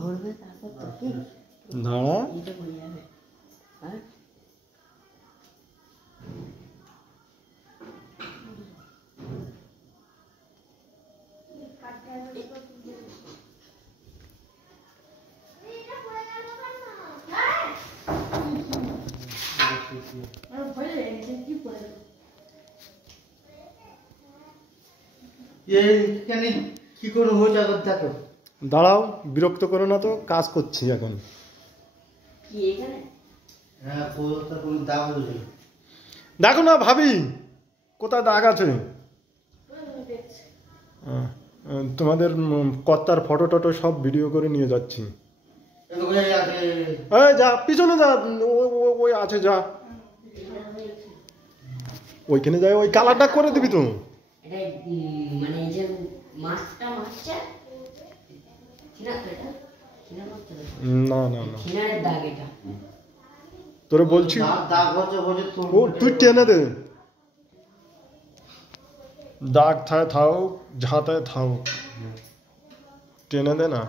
ধরবে তারপর তো কি দাঁড়া এটা হয়ে যাবে হ্যাঁ কি করে হয়েছে আগে দেখো। দাঁড়াও, বিরক্ত করো না তো, কাজ করছি এখন। কি এখানে হ্যাঁ কোনো দাগ হয়েছে। দেখো না ভাবি, কোথায় দাগ আছে। তোমাদের কর্তার ফটো টটো সব ভিডিও করে নিয়ে যাচ্ছি। এই যা, পিছনে যা, ওই আছে, যা ওইখানে যাই, ওই কালারটা করে দিবি তো। এটা মানে যে মাছটা মাছটা কিনা তো এটা কিনা মাছটা না না না, কিনার দাগ এটা তোরে বলছি, দাগ হচ্ছে ও তুই টেনে দে, দাগ থায় থাও, ঝাঁটায় থাও, টেনে দে না।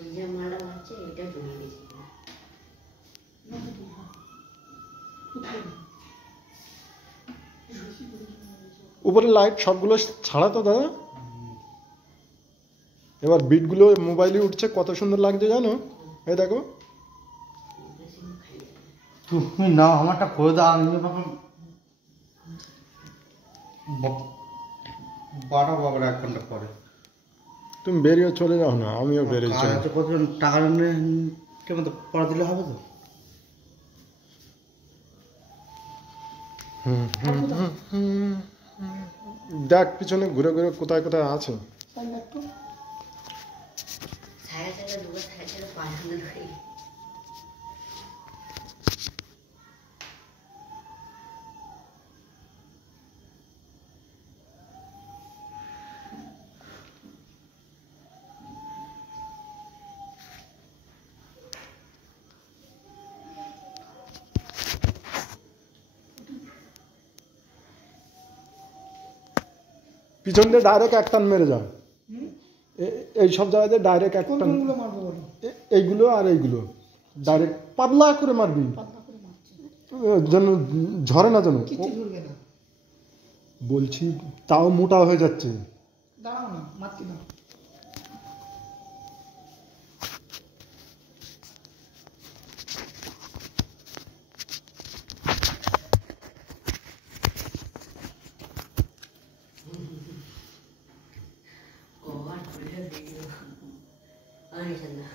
এই যে মালা মারছে এটা জমে গেছে উপরে লাইট সবগুলো ছাড়া তো দাদা। এবার বিটগুলো মোবাইলে উঠছে, কত সুন্দর লাগছে জানো। এই দেখো, তুমি নাও আমারটা করে দাও। আমি বারো বাবার 1 ঘন্টা পরে তুমি বেরিয়ে চলে যাও না, আমিও বেরিয়ে চলে যাই। কত টাকা কেমন তো পড়া দিলে হবে তো। দেখ পিছনে ঘুরে ঘুরে কোথায় কোথায় আছে। ছায়া ছায়া দুটো ছায়া ছায়া পাঠানো হয়ে পিছন দিয়ে ডাইরেক্ট এক টান মেরে যায়, এই সব জায়গাতে ডাইরেক্ট এক টান। এইগুলো আর এইগুলো ডাইরেক্ট পাতলা করে মারবি, যেন ঝরে না, যেন বলছি, তাও মোটা হয়ে যাচ্ছে। দাঁড়াও না, মাতকি দাও। কভার করে দিও আরে জানা